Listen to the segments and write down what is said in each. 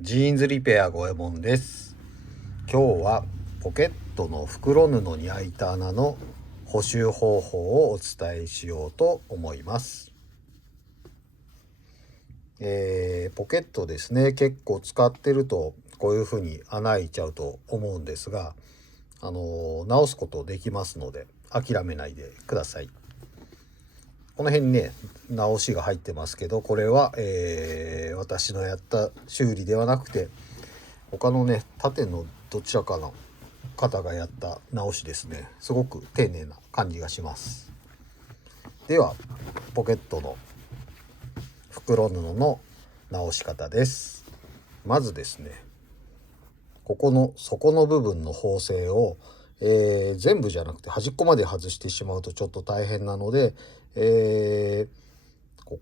ジーンズリペア五右衛門です。今日はポケットの袋布に開いた穴の補修方法をお伝えしようと思います。ポケットですね、結構使ってるとこういう風に穴開いちゃうと思うんですが、直すことできますので諦めないでください。この辺にね直しが入ってますけど、これは、私のやった修理ではなくて他のね縦のどちらかの方がやった直しですね。すごく丁寧な感じがします。ではポケットの袋布の直し方です。まずですね、ここの底の部分の縫製を、全部じゃなくて端っこまで外してしまうとちょっと大変なので、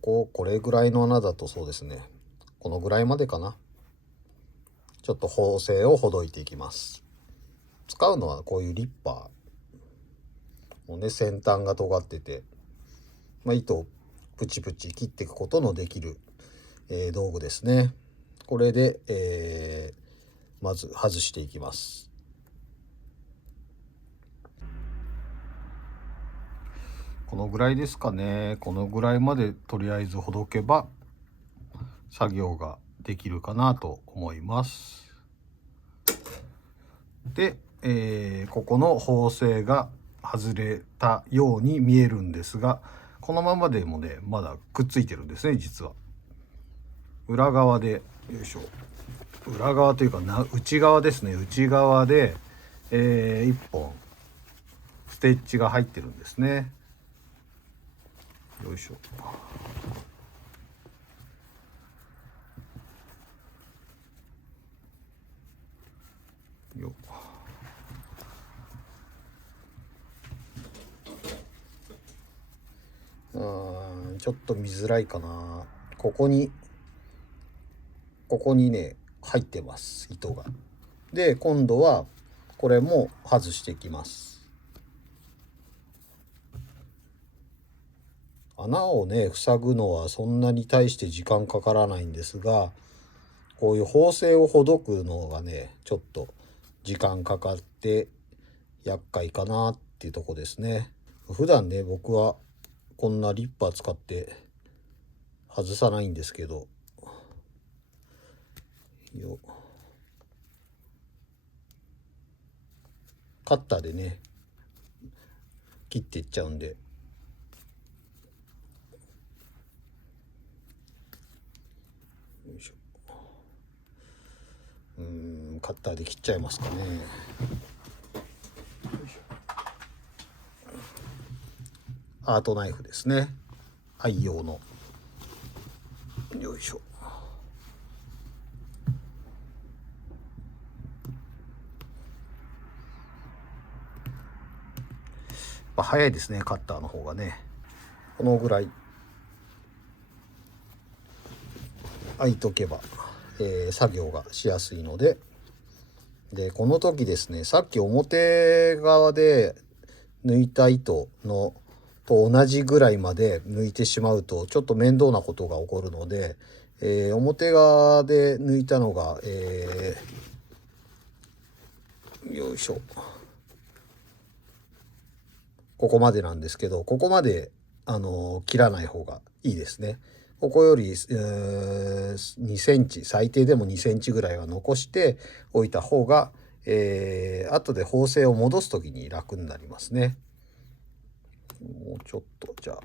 これぐらいの穴だとそうですね、このぐらいまでかな、ちょっと縫製をほどいていきます。使うのはこういうリッパーのね、先端が尖ってて、糸をプチプチ切っていくことのできる、道具ですね。これで、まず外していきます。このぐらいですかね。このぐらいまでとりあえずほどけば作業ができるかなと思います。で、ここの縫製が外れたように見えるんですが、このままでもねまだくっついてるんですね。実は裏側で、よいしょ、裏側というか内側ですね。内側で、1本ステッチが入ってるんですね。よいしょ。よちょっと見づらいかな。ここにね入ってます、糸が。で今度はこれも外していきます。穴をね塞ぐのはそんなに大して時間かからないんですが、こういう縫製をほどくのがねちょっと時間かかって厄介かなっていうとこですね。普段ね僕はこんなリッパー使って外さないんですけど、カッターでね切っていっちゃうんで、よいしょ、カッターで切っちゃいますかね。アートナイフですね、愛用の。よいしょ。早いですね、カッターの方がね。このぐらい開いとけば、作業がしやすいので。でこの時ですね、さっき表側で抜いた糸のと同じぐらいまで抜いてしまうとちょっと面倒なことが起こるので、表側で抜いたのが、よいしょ、ここまでなんですけど、ここまで切らない方がいいですね。ここより、2センチ、最低でも2センチぐらいは残しておいた方が、後で縫製を戻す時に楽になりますね。もうちょっと、じゃあ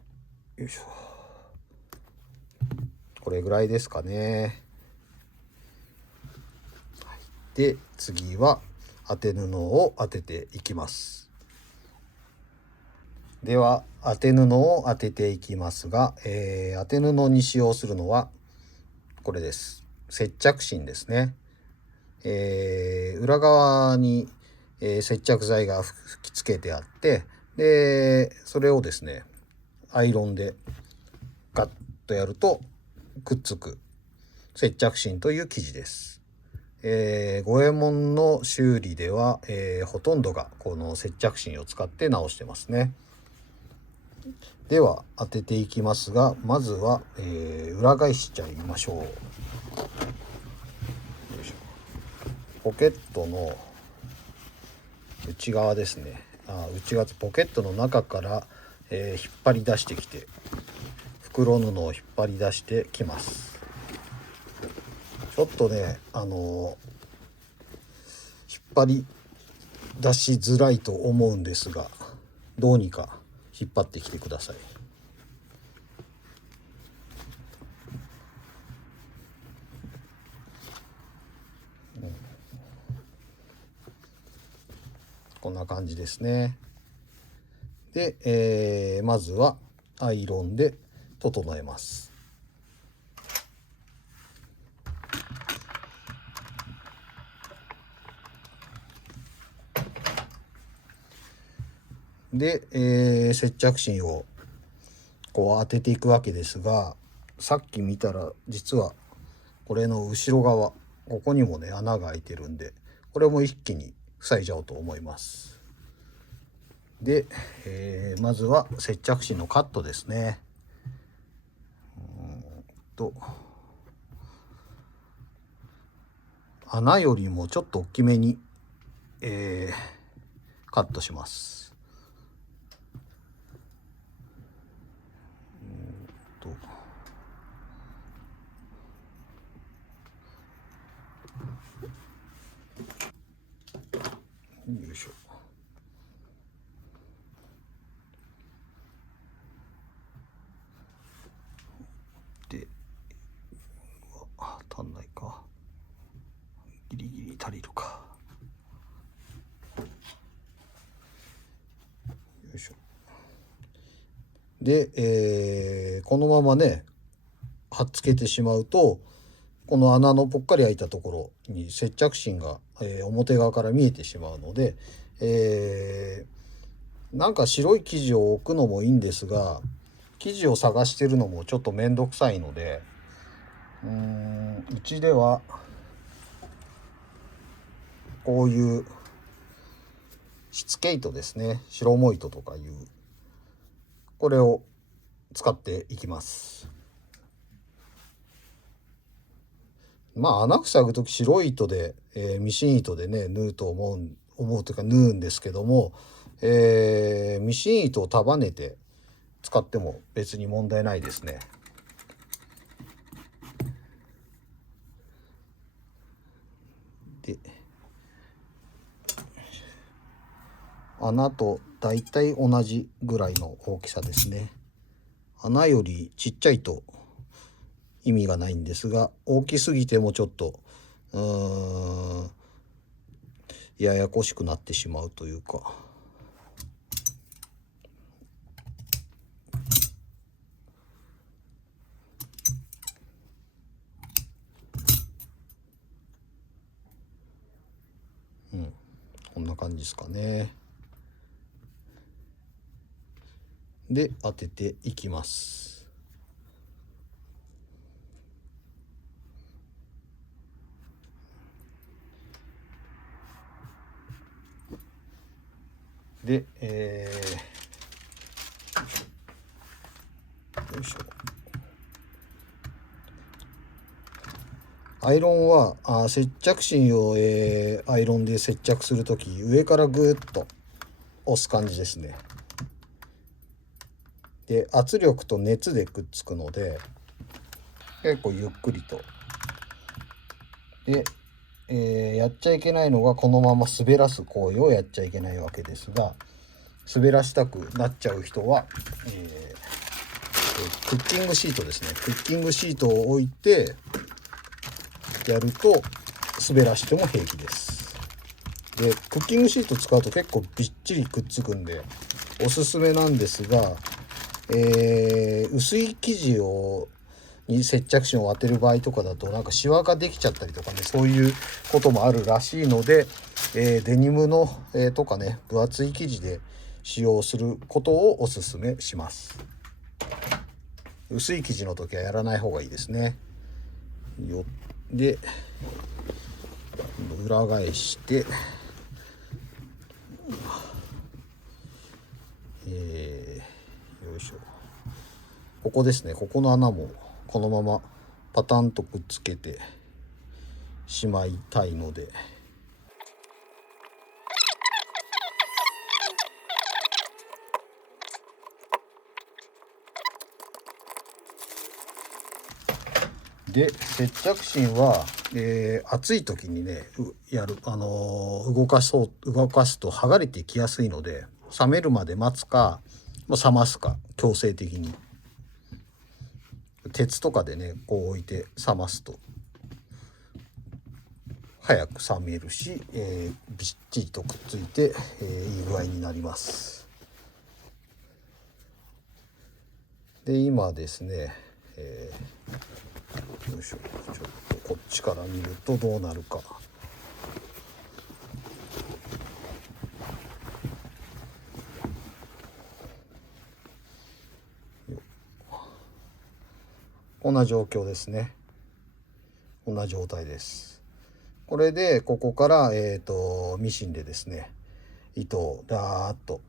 よいしょ、これぐらいですかね。で次は当て布を当てていきます。では当て布を当てていきますが、当て布に使用するのはこれです。接着芯ですね。裏側に、接着剤が吹き付けてあって、でそれをですねアイロンでガッとやるとくっつく接着芯という生地です。五右衛門の修理では、ほとんどがこの接着芯を使って直してますね。では当てていきますが、まずは、裏返しちゃいましょう。ポケットの内側ですね、内側ポケットの中から、引っ張り出してきて、袋布を引っ張り出してきます。ちょっとね引っ張り出しづらいと思うんですが、どうにか引っ張ってきてください。こんな感じですね。で、まずはアイロンで整えます。で、接着芯をこう当てていくわけですが、さっき見たら実はこれの後ろ側、ここにもね穴が開いてるんで、これも一気に塞いじゃおうと思います。で、まずは接着芯のカットですね。穴よりもちょっと大きめに、カットします。よいしょ。で、足んないか、ギリギリ足りるか。よいしょ。で、このままね貼っつけてしまうと、この穴のぽっかり開いたところに接着芯が、表側から見えてしまうので、なんか白い生地を置くのもいいんですが、生地を探してるのもちょっとめんどくさいので、うちではこういうしつけ糸ですね、白も糸とかいう、これを使っていきます。まあ穴塞ぐ時白い糸で、ミシン糸でね縫うと思うというか縫うんですけども、ミシン糸を束ねて使っても別に問題ないですね。で、穴とだいたい同じぐらいの大きさですね。穴よりちっちゃいと意味がないんですが、大きすぎてもちょっとややこしくなってしまうというか。こんな感じですかね。で当てていきます。で、よいしょ。アイロンは接着芯を、アイロンで接着するとき、上からぐーっと押す感じですね。で圧力と熱でくっつくので結構ゆっくりと。で、やっちゃいけないのがこのまま滑らす行為をやっちゃいけないわけですが、滑らしたくなっちゃう人は、クッキングシートですね、クッキングシートを置いてやると滑らしても平気です。でクッキングシート使うと結構びっちりくっつくんでおすすめなんですが、薄い生地に接着芯を当てる場合とかだとなんかシワができちゃったりとかね、そういうこともあるらしいので、デニムの、とかね分厚い生地で使用することをおすすめします。薄い生地の時はやらない方がいいですね。で裏返して、よいしょ。ここですね、ここの穴もこのままパタンとくっつけてしまいたいので、で接着芯は、暑い時にね動かすと剥がれてきやすいので、冷めるまで待つか、冷ますか、強制的に鉄とかでねこう置いて冷ますと早く冷めるし、びっちりとくっついて、いい具合になります。で今ですね、よいしょ、ちょっとこっちから見るとどうなるか。こんな状況ですね。こんな状態です。これでここから、ミシンでですね糸をダーッと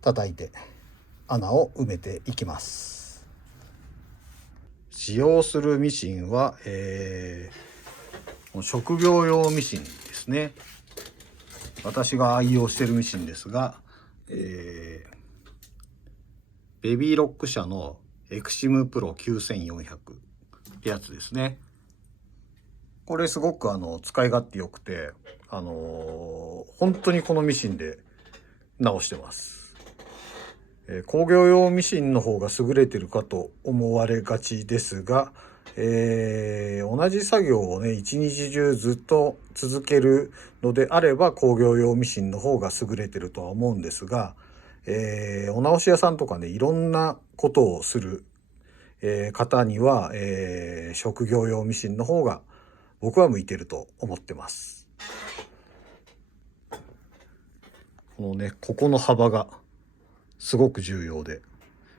叩いて穴を埋めていきます。使用するミシンは、職業用ミシンですね。私が愛用しているミシンですが、ベビーロック社のエクシムプロ9400ってやつですね。これすごく使い勝手よくて、本当にこのミシンで直してます。工業用ミシンの方が優れてるかと思われがちですが、同じ作業をね一日中ずっと続けるのであれば工業用ミシンの方が優れてるとは思うんですが、お直し屋さんとかねいろんなことをする、方には、職業用ミシンの方が僕は向いてると思ってます。このねここの幅がすごく重要で、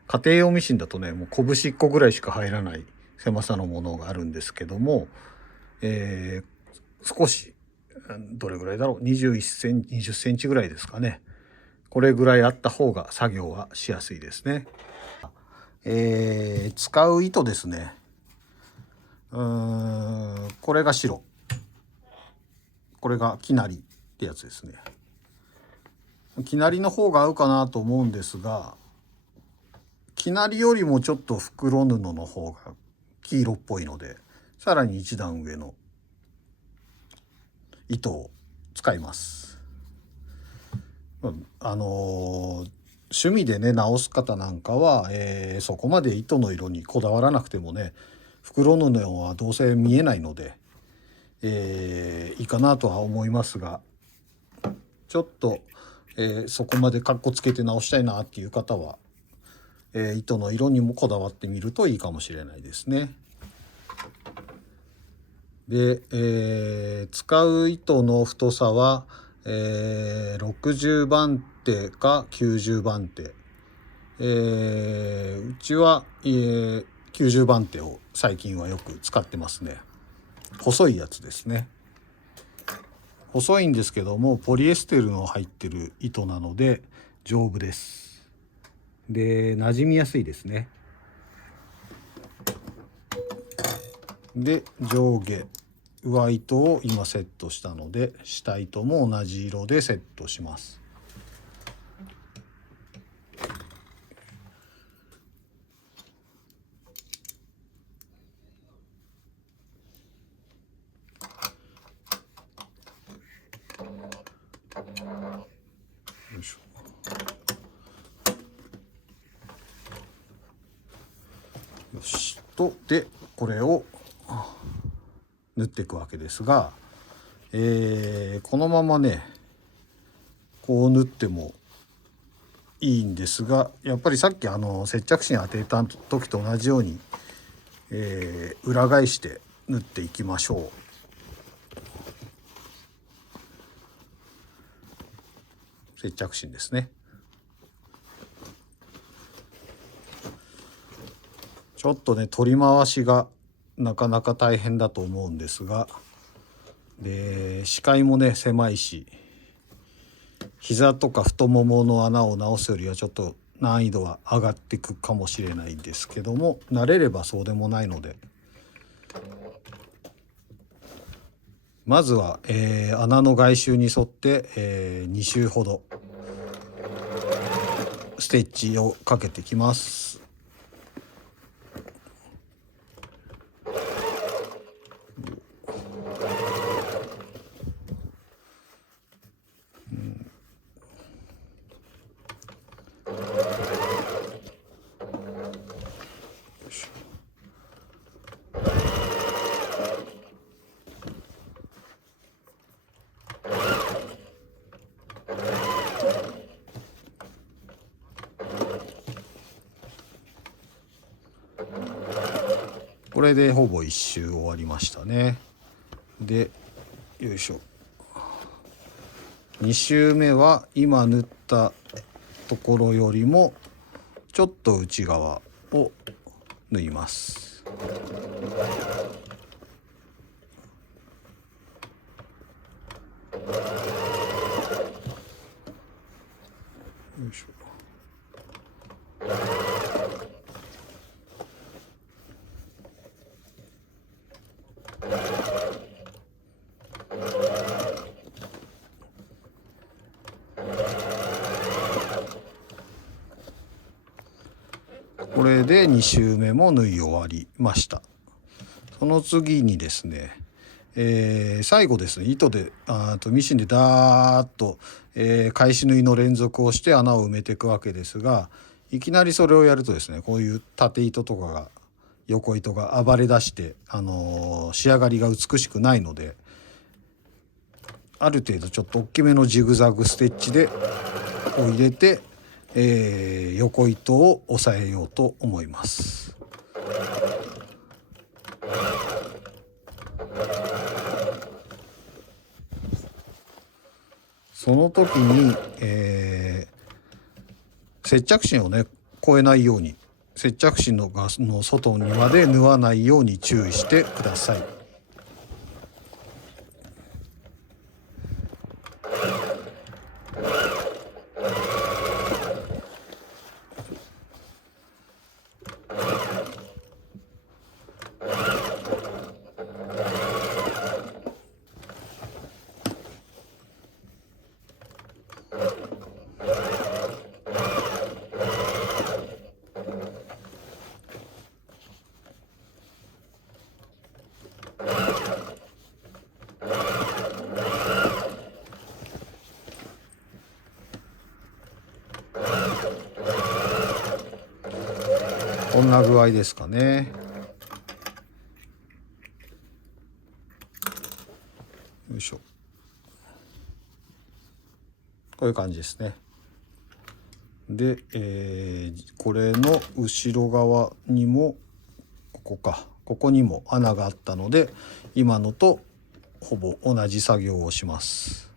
家庭用ミシンだとねもう拳1個ぐらいしか入らない狭さのものがあるんですけども、少しどれぐらいだろう、21センチ20センチぐらいですかね。これぐらいあった方が作業はしやすいですね。使う糸ですね。これが白、これが生成りってやつですね。生成の方が合うかなと思うんですが、生成よりもちょっと袋布の方が黄色っぽいので、さらに一段上の糸を使います。趣味でね直す方なんかは、そこまで糸の色にこだわらなくてもね、袋布はどうせ見えないので、いいかなとは思いますが、ちょっと、そこまでかっこつけて直したいなっていう方は、糸の色にもこだわってみるといいかもしれないですね。で、使う糸の太さは、60番手か90番手、うちは、90番手を最近はよく使ってますね。細いやつですね。細いんですけどもポリエステルの入ってる糸なので丈夫です。で馴染みやすいですね。で上下上糸を今セットしたので下糸も同じ色でセットします。よいしょ。よしと、でこれを縫っていくわけですが、このままねこう縫ってもいいんですが、やっぱりさっき接着芯当てた時と同じように、裏返して縫っていきましょう。接着芯ですね。ちょっとね取り回しがなかなか大変だと思うんですが、で視界もね狭いし、膝とか太ももの穴を直すよりはちょっと難易度は上がっていくかもしれないんですけども、慣れればそうでもないので、まずは、穴の外周に沿って、2周ほどステッチをかけてきます。これでほぼ1周終わりましたね。でよいしょ、2周目は今縫ったところよりもちょっと内側を縫います。よいしょ。これで2周目も縫い終わりました。その次にですね、最後ですね、糸でミシンでダーッと、返し縫いの連続をして穴を埋めていくわけですが、いきなりそれをやるとですね、こういう縦糸とかが横糸が暴れ出して、仕上がりが美しくないので、ある程度ちょっと大きめのジグザグステッチでを入れて、横糸を押さえようと思います。その時に、接着芯をね越えないように、接着芯の外にまで縫わないように注意してください。こんな具合ですかね。よいしょ。こういう感じですね。で、これの後ろ側にもここにも穴があったので、今のとほぼ同じ作業をします。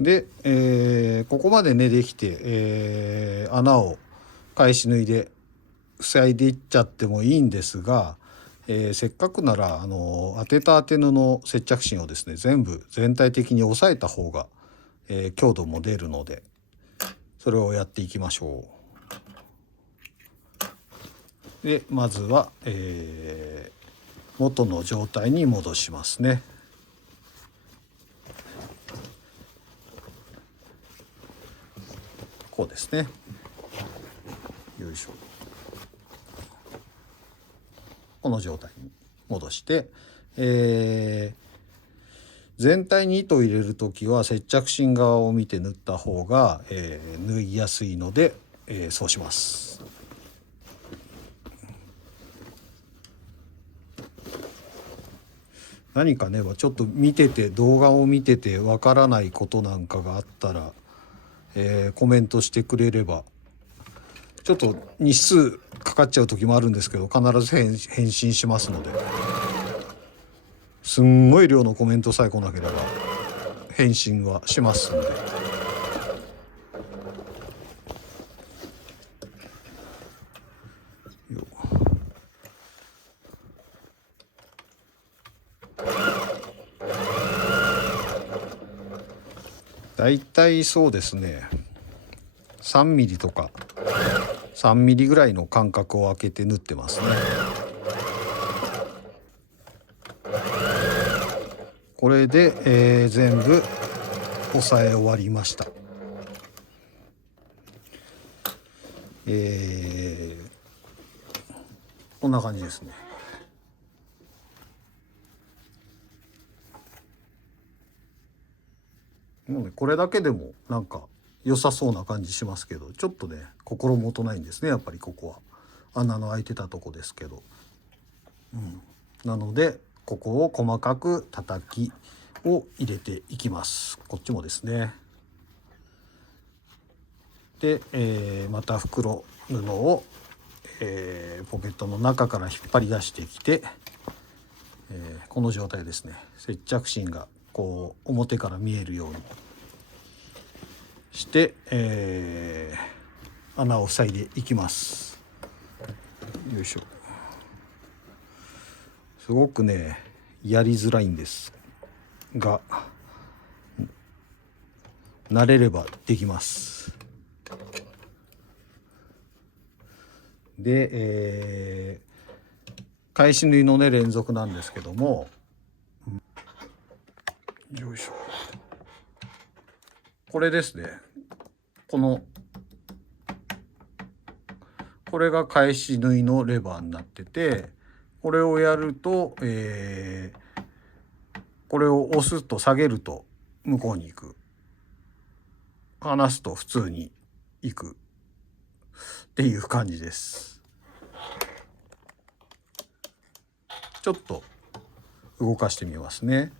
で、ここまでねできて、穴を返し縫いで塞いでいっちゃってもいいんですが、せっかくなら当てた当て布の接着芯をですね全体的に押さえた方が、強度も出るので、それをやっていきましょう。でまずは、元の状態に戻しますね。こうですね。よいしょ。この状態に戻して、全体に糸を入れる時は接着芯側を見て縫った方が、縫いやすいので、そうします。何かねちょっと動画を見ててわからないことなんかがあったら、コメントしてくれれば、ちょっと日数かかっちゃう時もあるんですけど、必ず返信しますので、すんごい量のコメントさえ来なければ返信はしますので。だいたいそうですね、3ミリとか3ミリぐらいの間隔を空けて縫ってますね。これで、全部押さえ終わりました。こんな感じですね。もうねこれだけでもなんか良さそうな感じしますけど、ちょっとね心もとないんですね。やっぱりここは穴の開いてたとこですけど、なのでここを細かく叩きを入れていきます。こっちもですね。で、また袋布を、ポケットの中から引っ張り出してきて、この状態ですね。接着芯がこう表から見えるようにして、穴を塞いでいきます。よいしょ。すごくねやりづらいんですが、慣れればできます。で、返し縫いのね連続なんですけども、よいしょ、これですね。これが返し縫いのレバーになってて、これをやると、これを押すと下げると向こうに行く、離すと普通に行くっていう感じです。ちょっと動かしてみますね。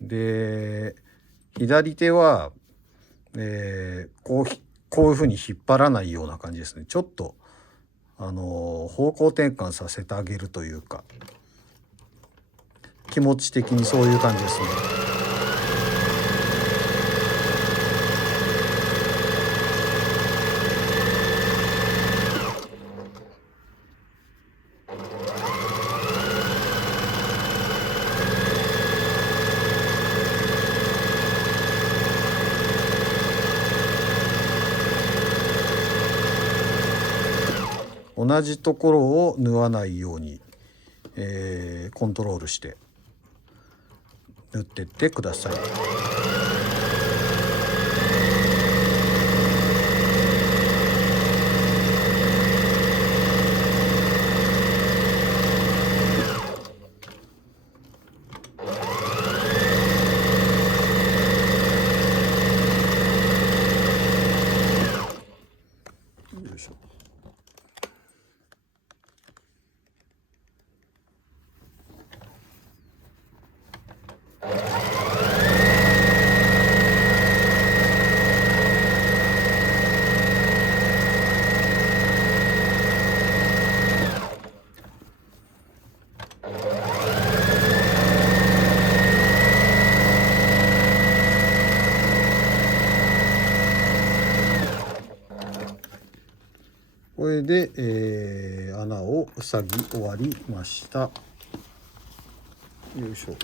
で左手は、こういうふうに引っ張らないような感じですね。ちょっと方向転換させてあげるというか、気持ち的にそういう感じですね。同じところを縫わないように、コントロールして縫ってってください。よいしょ。これで、穴を塞ぎ終わりました。よいしょ。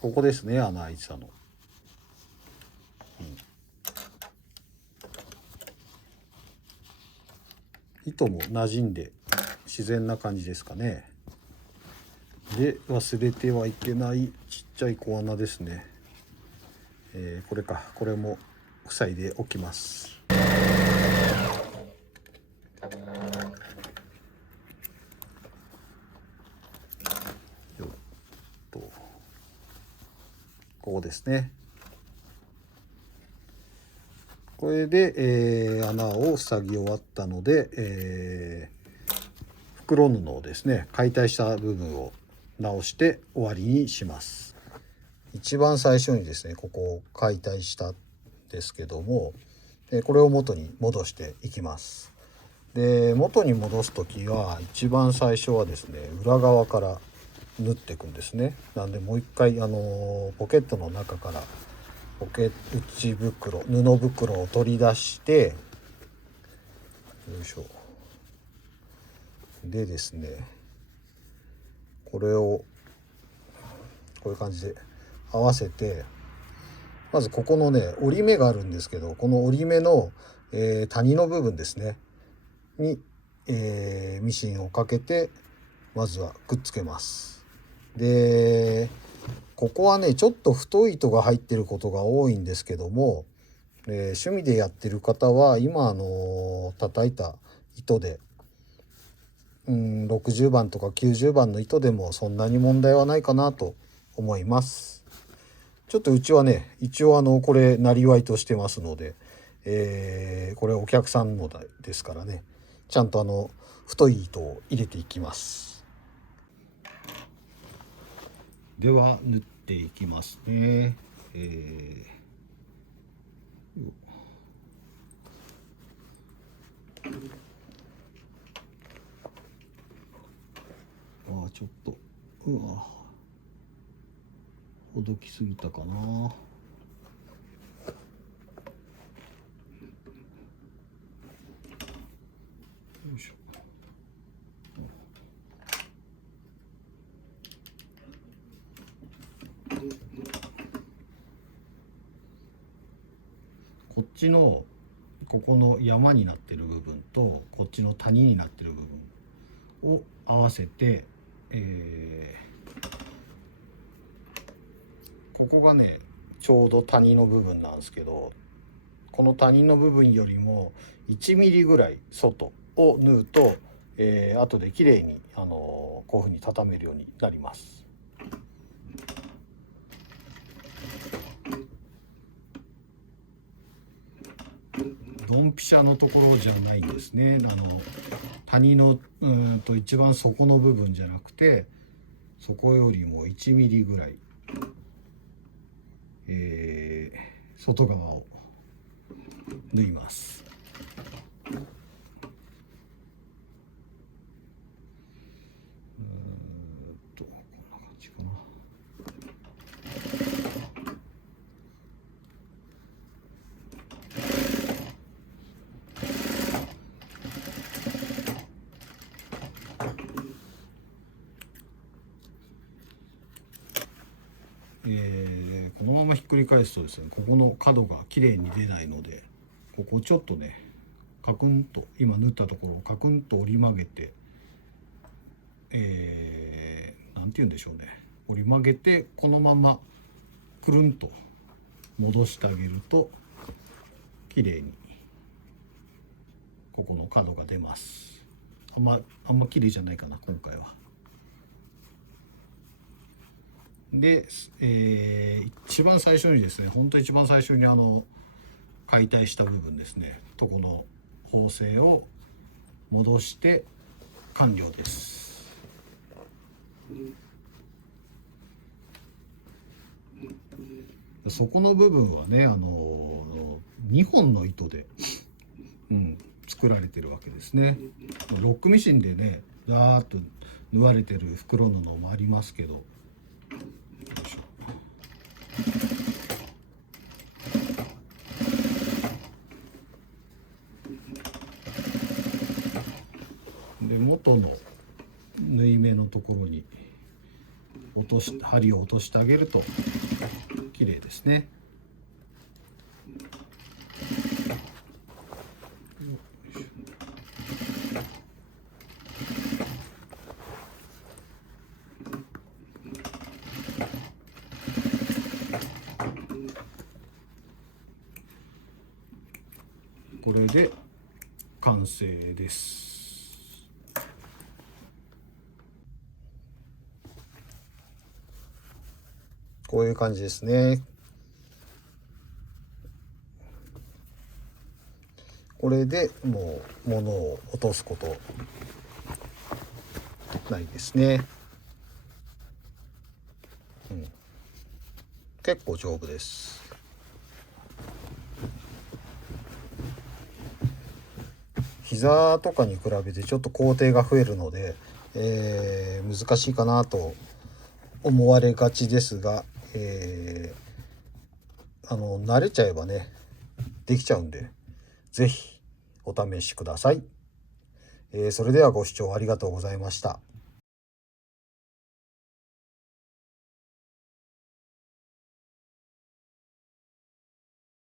ここですね、穴開いてたの。糸も馴染んで自然な感じですかね。で忘れてはいけないちっちゃい小穴ですね。これか、これも塞いでおきます。よっと、ここですね。これで、穴を塞ぎ終わったので、袋布をですね、解体した部分を直して終わりにします。一番最初にですねここを解体したんですけども、これを元に戻していきます。で元に戻す時は一番最初はですね裏側から縫っていくんですね。なんでもう一回ポケットの中から内袋布袋を取り出して、よいしょ。でですねこれをこういう感じで合わせて、まずここのね折り目があるんですけど、この折り目の、谷の部分ですねに、ミシンをかけてまずはくっつけます。でここはねちょっと太い糸が入ってることが多いんですけども、趣味でやってる方は今叩いた糸で60番とか90番の糸でもそんなに問題はないかなと思います。ちょっとうちはね一応これなりわいとしてますので、これお客さんのですからね、ちゃんと太い糸を入れていきます。では縫っていきますね。ちょっとほどきすぎたかな。よいしょ。こっちのここの山になってる部分とこっちの谷になってる部分を合わせて、ここがねちょうど谷の部分なんですけど、この谷の部分よりも1ミリぐらい外を縫うと、後で綺麗にこういうふうに畳めるようになります。ドンピシャのところじゃないんですね。谷の一番底の部分じゃなくて、そこよりも1ミリぐらい、外側を縫います。こんな感じかな。このままひっくり返すとですね、ここの角がきれいに出ないので、ここちょっとねカクンと今縫ったところをカクンと折り曲げて、なんて言うんでしょうね、折り曲げてこのままくるんと戻してあげるときれいにここの角が出ます。あんま綺麗じゃないかな今回は。で、一番最初にですね、本当一番最初に解体した部分ですね、とこの縫製を戻して完了です。そこの部分はね2本の糸で、作られてるわけですね。ロックミシンでねダーッと縫われてる袋布もありますけど、で元の縫い目のところに針を落としてあげると綺麗ですね。これで完成です。こういう感じですね。これでもう物を落とすことないですね。結構丈夫です。膝とかに比べてちょっと工程が増えるので、難しいかなと思われがちですが、慣れちゃえばねできちゃうんで、是非お試しください。それではご視聴ありがとうございました。